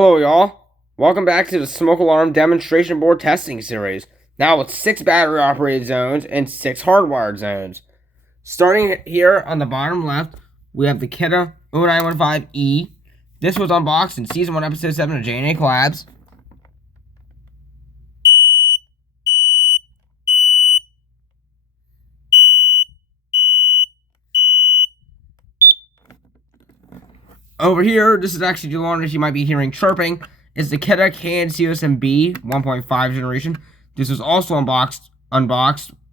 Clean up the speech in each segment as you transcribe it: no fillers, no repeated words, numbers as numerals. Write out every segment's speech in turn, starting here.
Hello, y'all. Welcome back to the smoke alarm demonstration board testing series. Now with 6 battery operated zones and 6 hardwired zones. Starting here on the bottom left, we have the Kita 0915E. This was unboxed in Season 1, Episode 7 of J&A Collabs. Over here, this is actually the one that you might be hearing chirping, is the Kita COSMB 1.5 generation. This was also unboxed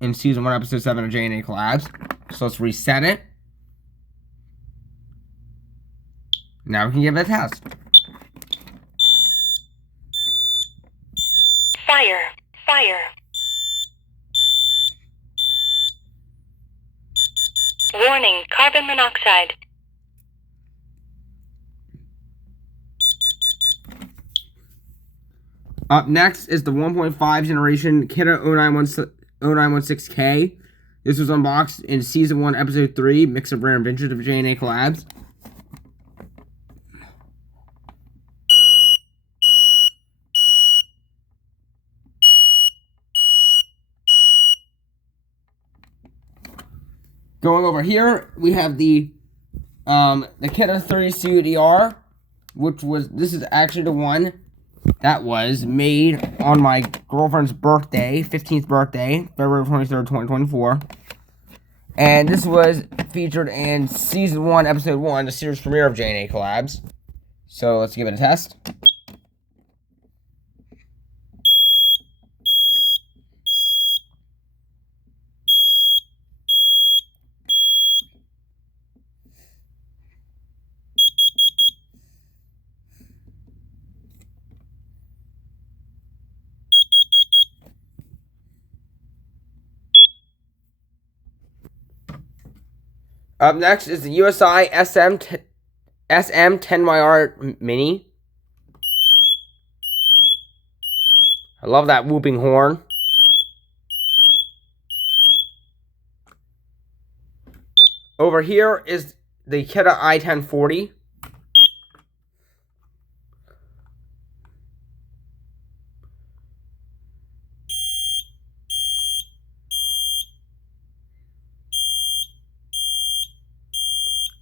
in Season 1, Episode 7 of J&A Collabs. So let's reset it. Now we can give it a test. Fire, fire. Warning, carbon monoxide. Up next is the 1.5 generation Kita 0916K. This was unboxed in Season 1, Episode 3, Mix of Rare and Vintage of J&A Collabs. Going over here, we have the Kita 30 CUDR, this is actually the one that was made on my girlfriend's birthday, 15th birthday, February 23rd, 2024. And this was featured in Season 1, Episode 1, the series premiere of J&A Collabs. So let's give it a test. Up next is the USI SM10YR Mini. I love that whooping horn. Over here is the Kita i1040.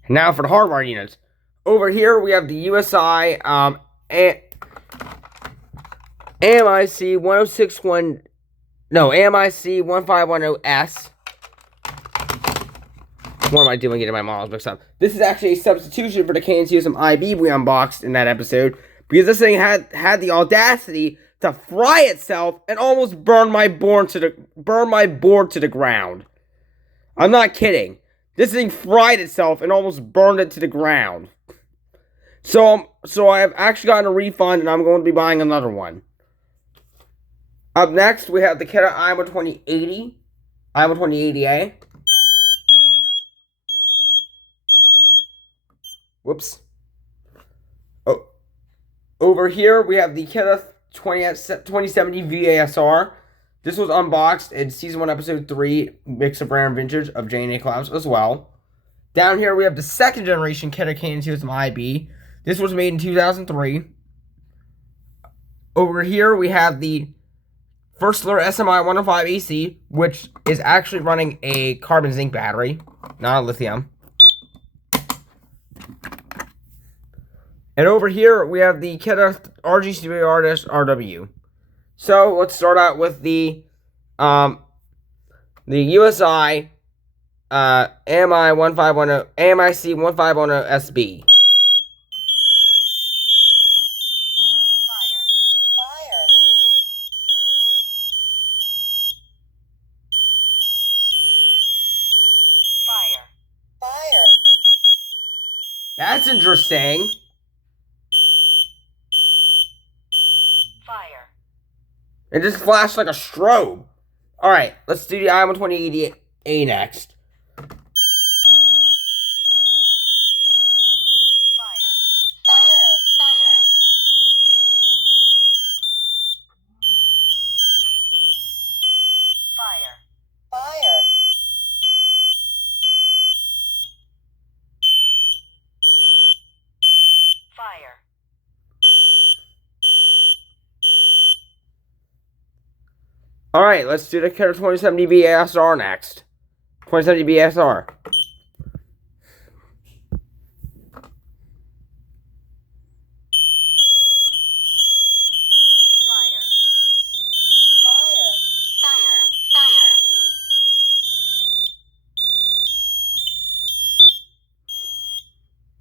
Now for the hardware units. Over here we have the USI AMIC 1510S. What am I doing getting my models mixed up? This is actually a substitution for the KNCSM IB we unboxed in that episode, because this thing had the audacity to fry itself and almost burn my board to the ground. I'm not kidding. This thing fried itself and almost burned it to the ground. So I have actually gotten a refund, and I'm going to be buying another one. Up next, we have the Kita i2080A. Whoops. Oh, over here we have the Kita 2070 VASR. This was unboxed in Season 1, Episode 3, Mix of Rare and Vintage of J&A Collabs as well. Down here, we have the 2nd generation Kita KN2 IB. This was made in 2003. Over here, we have the First Alert SMI 105 AC, which is actually running a carbon zinc battery, not a lithium. And over here, we have the Kita RGCBR-RW. So let's start out with the USI AMIC 1510SB. Fire, fire. Fire, fire. That's interesting. Fire. It just flashed like a strobe. Alright, let's do the i2080A next. Fire, fire, fire. Fire, fire. Fire. Alright, let's do the Killer 2070 BASR next. 2070 BASR. Fire. Fire. Fire. Fire.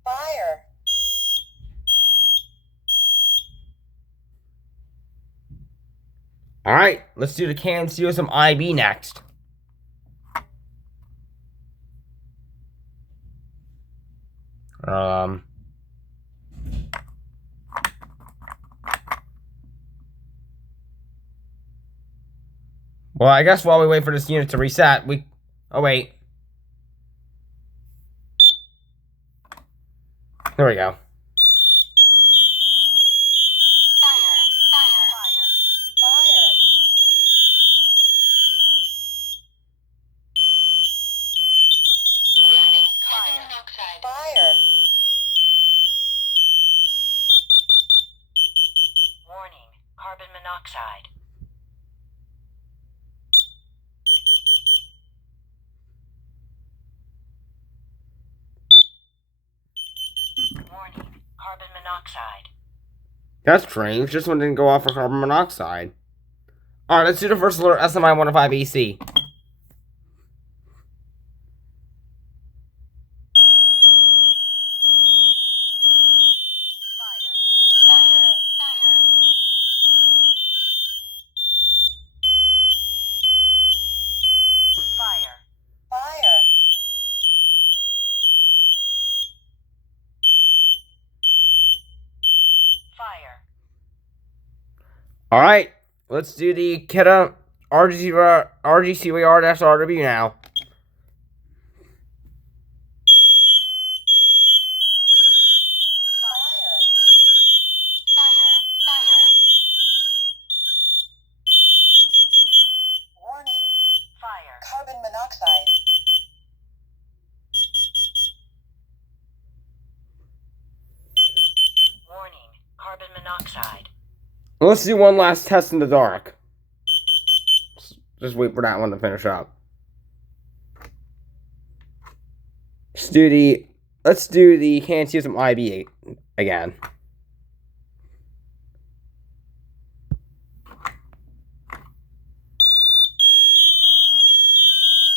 Fire. Alright, let's do the Canon COSM IB next. Well, I guess while we wait for this unit to reset, oh, wait. There we go. Fire. Fire. Fire. Fire. Warning, carbon monoxide. Fire. Warning, carbon monoxide. Warning, carbon monoxide. That's strange. This one didn't go off for carbon monoxide. Alright, let's do the first alert SMI 105 EC. Fire. Fire. Fire. Fire. Fire. Fire. Alright, let's do the Keta RGCYR-RW now. Fire. Fire. Fire. Warning. Fire. Carbon monoxide. Warning. Carbon monoxide. Let's do one last test in the dark. Just wait for that one to finish up. Let's do the Canon COSM IB again.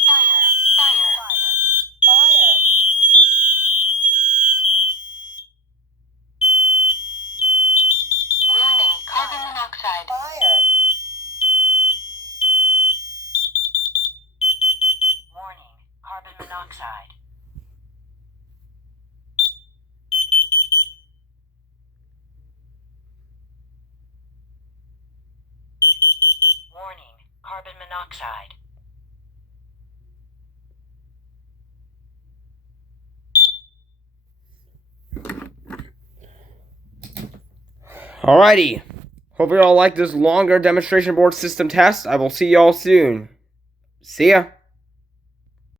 Fire. Fire. Fire. Fire. Warning. Carbon monoxide. Fire. Warning. Carbon monoxide. Warning. Carbon monoxide. Alrighty. Hope you all like this longer demonstration board system test. I will see y'all soon. See ya.